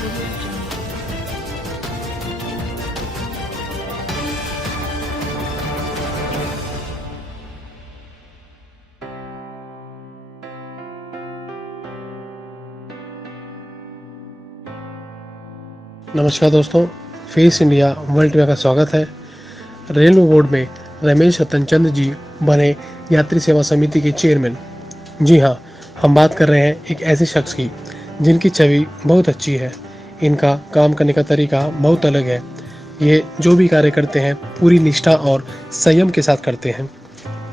नमस्कार दोस्तों, face India world में का स्वागत है। रेलवे बोर्ड में रमेश रतन चंद जी बने यात्री सेवा समिति के चेयरमैन। जी हाँ, हम बात कर रहे हैं एक ऐसे शख्स की जिनकी छवि बहुत अच्छी है। इनका काम करने का तरीका बहुत अलग है। ये जो भी कार्य करते हैं पूरी निष्ठा और संयम के साथ करते हैं।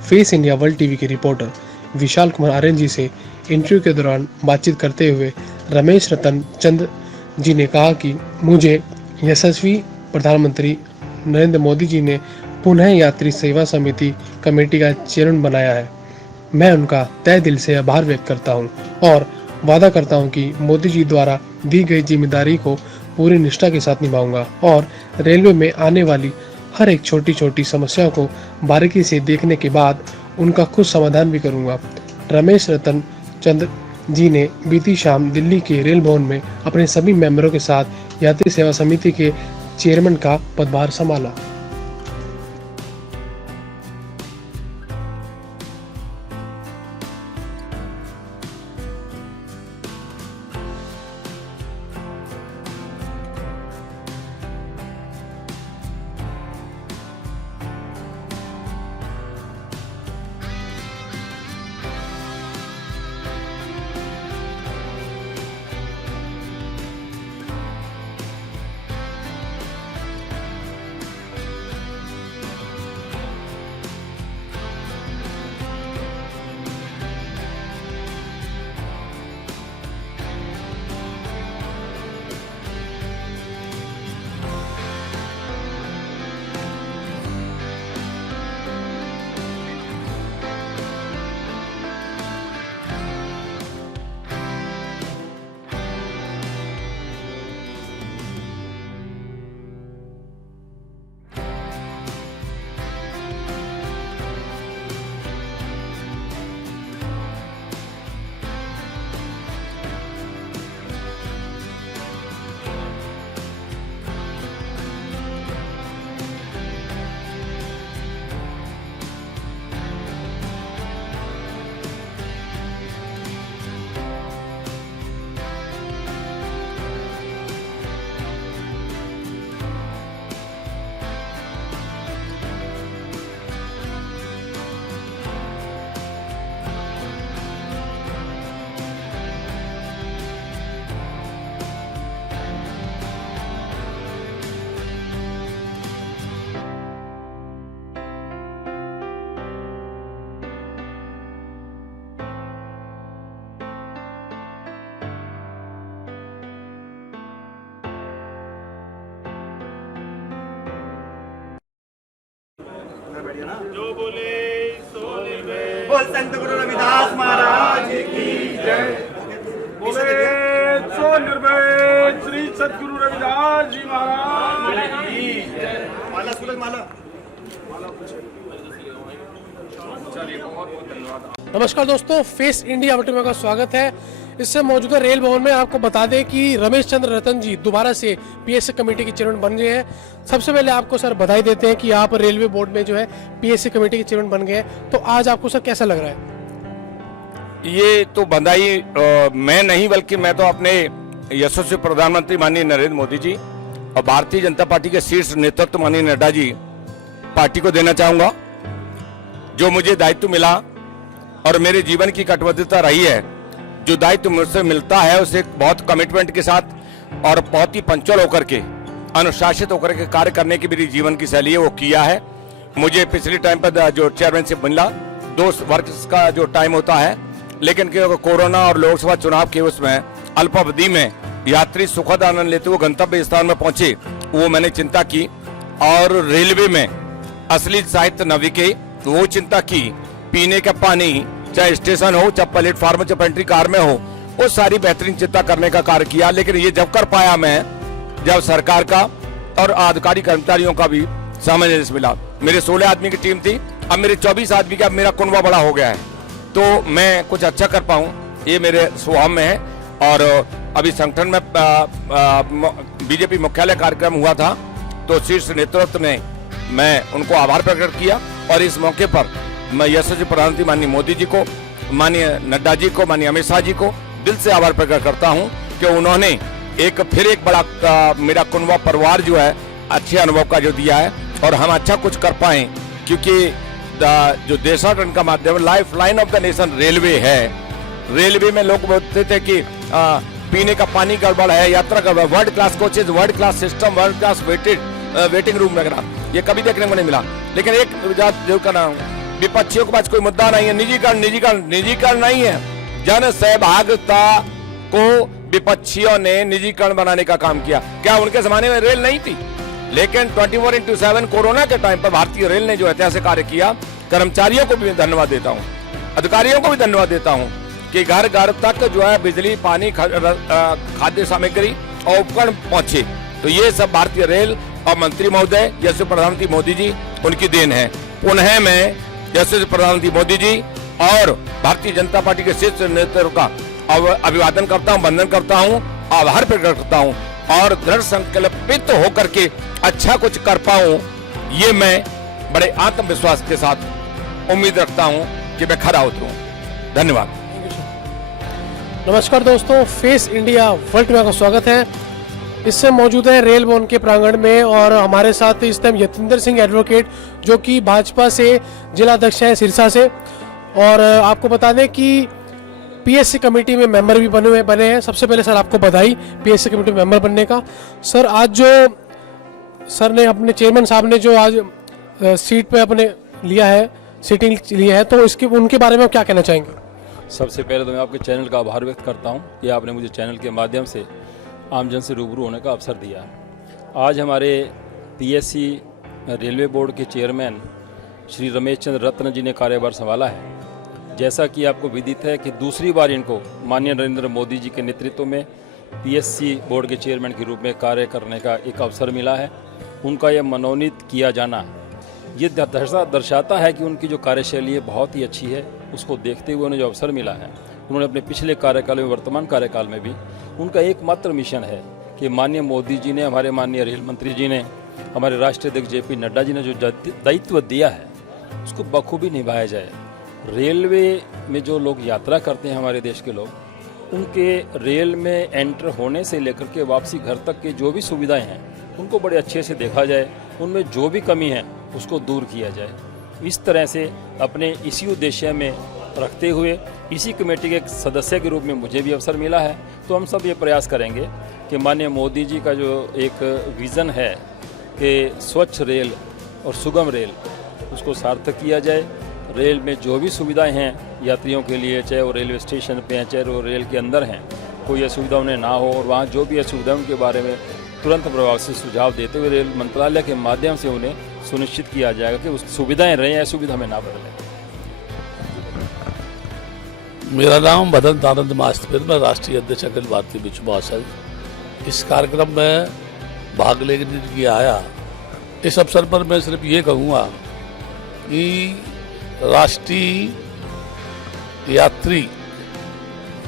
फेस इंडिया वर्ल्ड टीवी के रिपोर्टर विशाल कुमार आर्यन जी से इंटरव्यू के दौरान बातचीत करते हुए रमेश रतन चंद जी ने कहा कि मुझे यशस्वी प्रधानमंत्री नरेंद्र मोदी जी ने पुनः यात्री सेवा समिति कमेटी का चेयरमैन बनाया है। मैं उनका तहे दिल से आभार व्यक्त करता हूं और वादा करता हूं कि मोदी जी द्वारा दी गई जिम्मेदारी को पूरी निष्ठा के साथ निभाऊंगा और रेलवे में आने वाली हर एक छोटी छोटी समस्या को बारीकी से देखने के बाद उनका खुद समाधान भी करूंगा। रमेश रतन चंद जी ने बीती शाम दिल्ली के रेल भवन में अपने सभी मेंबरों के साथ यात्री सेवा समिति के चेयरमैन का पदभार संभाला। जो बोले सो निर्भय। बोल संत गुरु रविदास महाराज की जय। बोले सो निर्भय श्री सतगुरु रविदास जी महाराज की जय। माला सूरज माला। चलिए, बहुत बहुत धन्यवाद। नमस्कार दोस्तों, फेस इंडिया वर्ल्ड में का स्वागत है। इससे मौजूदा रेल भवन में आपको बता दें कि रमेश चंद्र रतन जी दोबारा से पीएससी कमेटी के चेयरमैन बन गए हैं। सबसे पहले आपको सर बधाई देते हैं कि आप रेलवे बोर्ड में जो है पीएससी कमेटी के चेयरमैन बन गए हैं। तो आज आपको सर कैसा लग रहा है? ये तो बधाई मैं नहीं बल्कि मैं तो अपने यशस्वी प्रधानमंत्री माननीय नरेंद्र मोदी जी और भारतीय जनता पार्टी के शीर्ष नेतृत्व माननीय नड्डा जी पार्टी को देना चाहूंगा। जो मुझे दायित्व मिला और मेरे जीवन की कटिबद्धता रही है, जो दायित्व मुझसे मिलता है उसे बहुत कमिटमेंट के साथ और बहुत ही पंक्चुअल होकर के, अनुशासित होकर के कार्य करने की मेरी जीवन की शैली है, वो किया है। मुझे पिछले टाइम पर जो चेयरमैनशिप मिला 2 वर्ष का जो टाइम होता है, लेकिन कोरोना और लोकसभा चुनाव के उसमें अल्प अवधि में यात्री सुखद आनंद लेते हुए गंतव्य स्थान में पहुंचे, वो मैंने चिंता की। और रेलवे में असली साहित्य नविके वो चिंता की। पीने का पानी चाहे स्टेशन हो, चाहे प्लेटफार्म, चाहे पेंट्री कार में हो, वो सारी बेहतरीन चिंता करने का कार्य किया। लेकिन ये जब कर पाया मैं, जब सरकार का और अधिकारी कर्मचारियों का भी सामंजस्य मिला। मेरे 16 आदमी की टीम थी, अब मेरे 24 आदमी का मेरा कुनबा बड़ा हो गया है, तो मैं कुछ अच्छा कर पाऊं ये मेरे स्वभाव में है। और अभी संगठन में बीजेपी मुख्यालय कार्यक्रम हुआ था, तो शीर्ष नेतृत्व ने मैं उनको आभार प्रकट किया। और इस मौके पर मैं यशस्वी प्रधानमंत्री माननीय मोदी जी को, माननीय नड्डा जी को, माननीय अमित शाह जी को दिल से आभार प्रकट करता हूं कि उन्होंने एक बड़ा मेरा कुनबा परिवार जो है अच्छे अनुभव का जो दिया है और हम अच्छा कुछ कर पाए, क्योंकि जो देशाटन का माध्यम life line of the nation railway है। रेलवे में लोग बोलते थे कि पीने का पानी गड़बड़ है, यात्रा गड़बड़, world class coaches, world class system, world class waiting room वगैरह, ये कभी देखने को नहीं मिला। लेकिन एक जरूर करना, विपक्षियों के पास कोई मुद्दा नहीं है, निजीकरण नहीं है। जन सहभागिता को विपक्षियों ने निजीकरण बनाने का काम किया। क्या उनके जमाने में रेल नहीं थी? लेकिन 24/7 कोरोना के टाइम पर भारतीय रेल ने जो ऐतिहासिक कार्य किया, कर्मचारियों को भी धन्यवाद देता हूं, अधिकारियों को भी धन्यवाद देता हूं कि घर घर तक जो है बिजली, पानी, खाद्य सामग्री और उपकरण पहुंचे। तो ये सब भारतीय रेल और मंत्री महोदय, यशस्वी प्रधानमंत्री मोदी जी, उनकी देन है। पुनः मैं यशस्वी प्रधानमंत्री मोदी जी और भारतीय जनता पार्टी के शीर्ष नेतृत्व का अभिवादन करता हूं, वंदन करता हूं, आभार प्रकट करता हूं और दृढ़ संकल्पित होकर के अच्छा कुछ कर पाऊं, ये मैं बड़े आत्मविश्वास के साथ उम्मीद रखता हूं कि मैं खरा उतरूं। धन्यवाद। नमस्कार दोस्तों, फेस इंडिया वर्ल्ड में आपका स्वागत है। इससे मौजूद है रेल भवन के प्रांगण में और हमारे साथ इस टाइम यतिंदर सिंह एडवोकेट, जो कि भाजपा से जिला अध्यक्ष है सिरसा से। और आपको बता दें कि पीएससी कमेटी में मेंबर भी बने हैं। सबसे पहले सर आपको बधाई पीएससी कमेटी में मेंबर बनने का। सर आज जो सर ने अपने चेयरमैन साहब ने जो आज सीट पे अपने लिया है, सीटिंग लिया है, तो इसके उनके बारे में आप क्या कहना चाहेंगे? सबसे पहले तो मैं आपके चैनल का आभार व्यक्त करता हूं कि आपने मुझे चैनल के माध्यम से आमजन से रूबरू होने का अवसर दिया है। आज हमारे पीएससी रेलवे बोर्ड के चेयरमैन श्री रमेश चंद्र रत्न जी ने कार्यभार संभाला है। जैसा कि आपको विदित है कि दूसरी बार इनको माननीय नरेंद्र मोदी जी के नेतृत्व में पीएससी बोर्ड के चेयरमैन के रूप में कार्य करने का एक अवसर मिला है। उनका यह मनोनीत किया जाना ये दर्शाता है कि उनकी जो कार्यशैली है बहुत ही अच्छी है। उसको देखते हुए उन्हें जो अवसर मिला है, उन्होंने अपने पिछले कार्यकाल में, वर्तमान कार्यकाल में भी उनका एकमात्र मिशन है कि माननीय मोदी जी ने, हमारे माननीय रेल मंत्री जी ने, हमारे राष्ट्रीय अध्यक्ष जेपी नड्डा जी ने जो दायित्व दिया है उसको बखूबी निभाया जाए। रेलवे में जो लोग यात्रा करते हैं, हमारे देश के लोग, उनके रेल में एंटर होने से लेकर के वापसी घर तक के जो भी सुविधाएं हैं उनको बड़े अच्छे से देखा जाए, उनमें जो भी कमी है उसको दूर किया जाए। इस तरह से अपने इसी उद्देश्य में रखते हुए इसी कमेटी के सदस्य के रूप में मुझे भी अवसर मिला है। तो हम सब ये प्रयास करेंगे कि माननीय मोदी जी का जो एक विज़न है कि स्वच्छ रेल और सुगम रेल, उसको सार्थक किया जाए। रेल में जो भी सुविधाएं हैं यात्रियों के लिए, चाहे वो रेलवे स्टेशन पे हैं, चाहे वो रेल के अंदर हैं, कोई असुविधा उन्हें ना हो, और वहाँ जो भी असुविधा उनके बारे में तुरंत प्रभाव से सुझाव देते हुए रेल मंत्रालय के माध्यम से उन्हें सुनिश्चित किया जाएगा कि उस सुविधाएं रहें, असुविधा में ना बदलें। मेरा नाम मदन आनंद मास्टर, मैं राष्ट्रीय अध्यक्ष अखिल भारतीय विश्व महासंघ। इस कार्यक्रम में भाग लेने के लिए आया। इस अवसर पर मैं सिर्फ ये कहूँगा कि राष्ट्रीय यात्री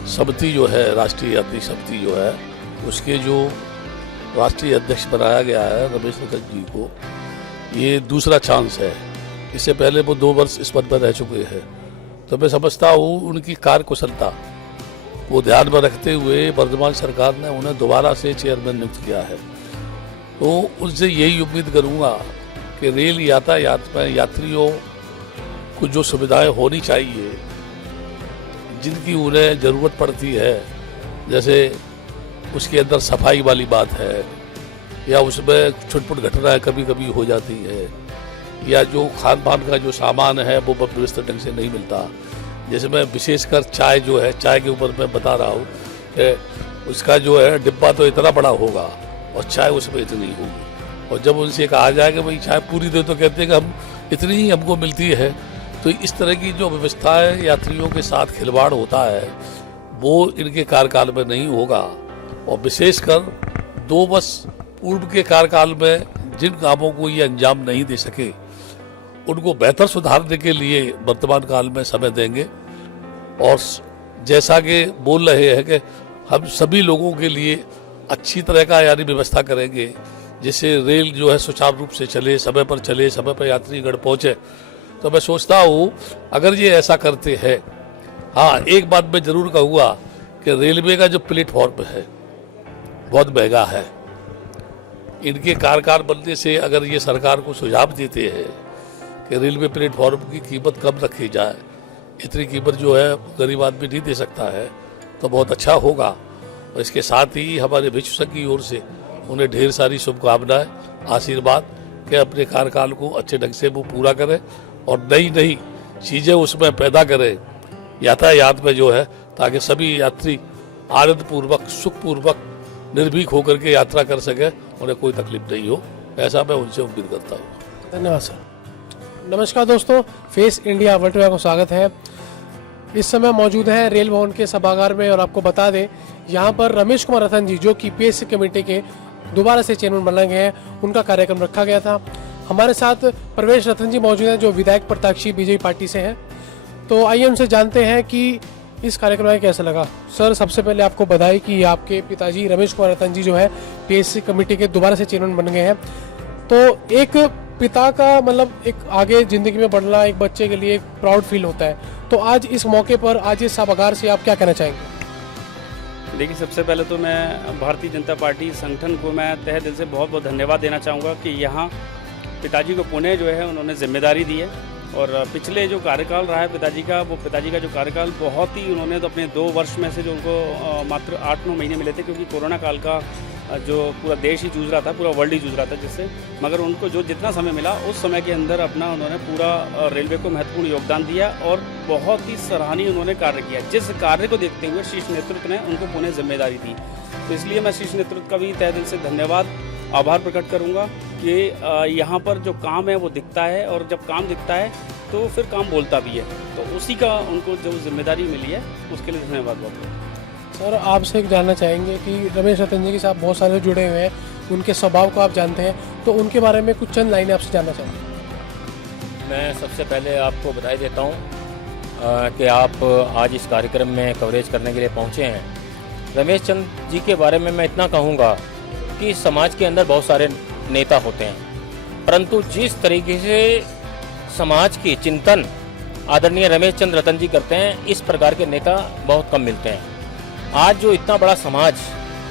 समिति जो है, राष्ट्रीय यात्री समिति जो है, उसके जो राष्ट्रीय अध्यक्ष बनाया गया है रमेश रतन जी को, ये दूसरा चांस है। इससे पहले वो 2 वर्ष इस पद पर रह चुके हैं। तो मैं समझता हूँ उनकी कार्यकुशलता को ध्यान में रखते हुए वर्तमान सरकार ने उन्हें दोबारा से चेयरमैन नियुक्त किया है। तो उनसे यही उम्मीद करूँगा कि रेल यातायात में यात्रियों को जो सुविधाएं होनी चाहिए, जिनकी उन्हें ज़रूरत पड़ती है, जैसे उसके अंदर सफाई वाली बात है, या उसमें छुटपुट घटनाएं कभी कभी हो जाती है, या जो खान पान का जो सामान है वो व्यवस्थित ढंग से नहीं मिलता। जैसे मैं विशेषकर चाय जो है, चाय के ऊपर मैं बता रहा हूँ कि उसका जो है डिब्बा तो इतना बड़ा होगा और चाय उसमें इतनी होगी, और जब उनसे कहा जाए कि भाई चाय पूरी दे, तो कहते हैं कि हम इतनी ही हमको मिलती है। तो इस तरह की जो व्यवस्थाएं यात्रियों के साथ खिलवाड़ होता है वो इनके कार्यकाल में नहीं होगा। और विशेषकर 2 वर्ष पूर्व के कार्यकाल में जिन कामों को ये अंजाम नहीं दे सके, उनको बेहतर सुधारने के लिए वर्तमान काल में समय देंगे। और जैसा कि बोल रहे हैं कि हम सभी लोगों के लिए अच्छी तरह का यानी व्यवस्था करेंगे, जिससे रेल जो है सुचारू रूप से चले, समय पर यात्रीगण पहुंचे। तो मैं सोचता हूँ अगर ये ऐसा करते हैं, हाँ एक बात मैं जरूर कहूँगा कि रेलवे का जो प्लेटफॉर्म है बहुत महंगा है। इनके कारगर बनने से अगर ये सरकार को सुझाव देते हैं कि रेलवे प्लेटफॉर्म की कीमत कम रखी जाए, इतनी कीमत जो है गरीब आदमी नहीं दे सकता है, तो बहुत अच्छा होगा। और इसके साथ ही हमारे विश्व संघ की ओर से उन्हें ढेर सारी शुभकामनाएं, आशीर्वाद कि अपने कार्यकाल को अच्छे ढंग से वो पूरा करें और नई नई चीज़ें उसमें पैदा करें यातायात में जो है, ताकि सभी यात्री आनंदपूर्वक, सुखपूर्वक, निर्भीक होकर के यात्रा कर सके, उन्हें कोई तकलीफ नहीं हो। ऐसा मैं उनसे उम्मीद करता हूँ। धन्यवाद सर। नमस्कार दोस्तों, फेस इंडिया वर्ल्ड में आपको स्वागत है। इस समय मौजूद है रेल भवन के सभागार में और आपको बता दें यहाँ पर रमेश कुमार रतन जी, जो कि पीएससी कमेटी के दोबारा से चेयरमैन बनाए गए हैं, उनका कार्यक्रम रखा गया था। हमारे साथ प्रवेश रतन जी मौजूद हैं, जो विधायक प्रत्याशी बीजेपी पार्टी से हैं। तो आइए उनसे जानते हैं कि इस कार्यक्रम में कैसा लगा। सर, सबसे पहले आपको बधाई कि आपके पिताजी रमेश कुमार रतन जी जो है पीएससी कमेटी के दोबारा से चेयरमैन बन गए हैं। तो एक पिता का मतलब एक आगे जिंदगी में बढ़ना एक बच्चे के लिए एक प्राउड फील होता है। तो आज इस मौके पर, आज इस सभागार से आप क्या कहना चाहेंगे? देखिए, सबसे पहले तो मैं भारतीय जनता पार्टी संगठन को मैं तहे दिल से बहुत बहुत धन्यवाद देना चाहूँगा कि यहाँ पिताजी को पुणे जो है उन्होंने जिम्मेदारी दी है। और पिछले जो कार्यकाल रहा है पिताजी का, वो पिताजी का जो कार्यकाल बहुत ही, उन्होंने तो अपने 2 वर्ष में से जो उनको मात्र 8-9 महीने मिले थे, क्योंकि कोरोना काल का जो पूरा देश ही जूझ रहा था, पूरा वर्ल्ड ही जूझ रहा था जिससे, मगर उनको जो जितना समय मिला उस समय के अंदर अपना उन्होंने पूरा रेलवे को महत्वपूर्ण योगदान दिया और बहुत ही सराहनीय उन्होंने कार्य किया। जिस कार्य को देखते हुए शीर्ष नेतृत्व ने उनको पुणे जिम्मेदारी दी, तो इसलिए मैं शीर्ष नेतृत्व का भी तहे दिल से धन्यवाद, आभार प्रकट करूँगा कि यहाँ पर जो काम है वो दिखता है, और जब काम दिखता है तो फिर काम बोलता भी है। तो उसी का उनको जो जिम्मेदारी मिली है उसके लिए धन्यवाद बहुत। सर, आपसे जानना चाहेंगे कि रमेश रतन जी के साथ बहुत सारे जुड़े हुए हैं, उनके स्वभाव को आप जानते हैं, तो उनके बारे में कुछ चंद लाइनें आपसे जानना चाहूँगा। मैं सबसे पहले आपको बधाई देता हूँ कि आप आज इस कार्यक्रम में कवरेज करने के लिए पहुँचे हैं। रमेश चंद्र जी के बारे में मैं इतना कहूँगा कि समाज के अंदर बहुत सारे नेता होते हैं, परंतु जिस तरीके से समाज की चिंतन आदरणीय रमेश चंद्र रतन जी करते हैं, इस प्रकार के नेता बहुत कम मिलते हैं। आज जो इतना बड़ा समाज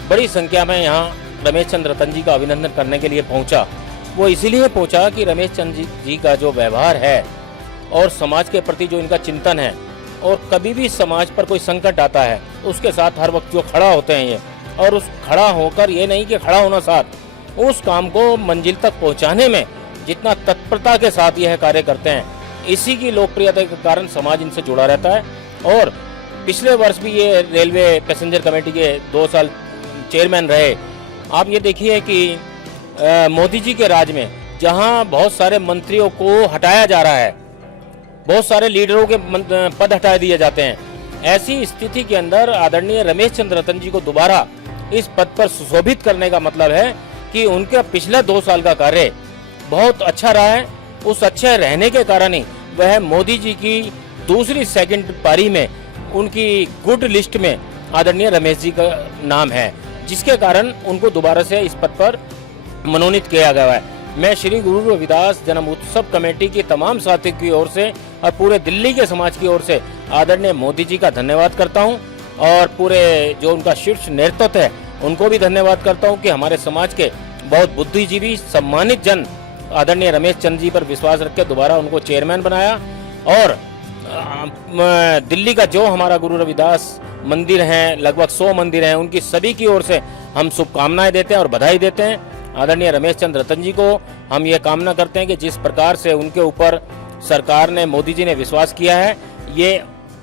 बड़ी संख्या में यहाँ रमेश चंद्र रतन जी का अभिनंदन करने के लिए पहुँचा, वो इसीलिए पहुँचा कि रमेश चंद्र जी का जो व्यवहार है और समाज के प्रति जो इनका चिंतन है, और कभी भी समाज पर कोई संकट आता है उसके साथ हर वक्त जो खड़ा होते हैं ये, और उस खड़ा होकर ये नहीं कि खड़ा होना साथ, उस काम को मंजिल तक पहुँचाने में जितना तत्परता के साथ यह कार्य करते हैं, इसी की लोकप्रियता के कारण समाज इनसे जुड़ा रहता है। और पिछले वर्ष भी ये रेलवे पैसेंजर कमेटी के 2 साल चेयरमैन रहे। आप ये देखिए कि मोदी जी के राज में जहां बहुत सारे मंत्रियों को हटाया जा रहा है, बहुत सारे लीडरों के पद हटा दिए जाते हैं, ऐसी स्थिति के अंदर आदरणीय रमेश चंद्र रतन जी को दोबारा इस पद पर सुशोभित करने का मतलब है कि उनके पिछले 2 साल का कार्य बहुत अच्छा रहा है। उस अच्छे रहने के कारण ही वह मोदी जी की दूसरी सेकंड पारी में उनकी गुड लिस्ट में आदरणीय रमेश जी का नाम है, जिसके कारण उनको दोबारा से इस पद पर मनोनीत किया गया है। मैं श्री गुरु रविदास जन्म उत्सव कमेटी की तमाम साथियों की ओर से और पूरे दिल्ली के समाज की ओर से आदरणीय मोदी जी का धन्यवाद करता हूं, और पूरे जो उनका शीर्ष नेतृत्व है उनको भी धन्यवाद करता हूं कि हमारे समाज के बहुत बुद्धिजीवी सम्मानित जन आदरणीय रमेश चंद्र जी पर विश्वास रख के दोबारा उनको चेयरमैन बनाया। और दिल्ली का जो हमारा गुरु रविदास मंदिर हैं, लगभग 100 मंदिर हैं, उनकी सभी की ओर से हम शुभकामनाएं देते हैं और बधाई देते हैं। आदरणीय रमेश चंद्र रतन जी को हम ये कामना करते हैं कि जिस प्रकार से उनके ऊपर सरकार ने, मोदी जी ने विश्वास किया है, ये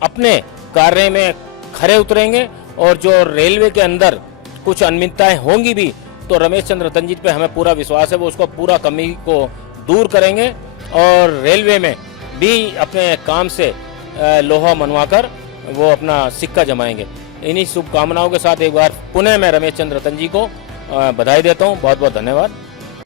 अपने कार्य में खरे उतरेंगे, और जो रेलवे के अंदर कुछ अनियमितताएं होंगी भी तो रमेश चंद्र रतन जी पे हमें पूरा विश्वास है, वो उसको पूरा कमी को दूर करेंगे और रेलवे में भी अपने काम से लोहा मनवाकर वो अपना सिक्का जमाएंगे। इन्हीं शुभकामनाओं के साथ एक बार पुनः मैं रमेश चंद्र रतन जी को बधाई देता हूँ। बहुत बहुत धन्यवाद।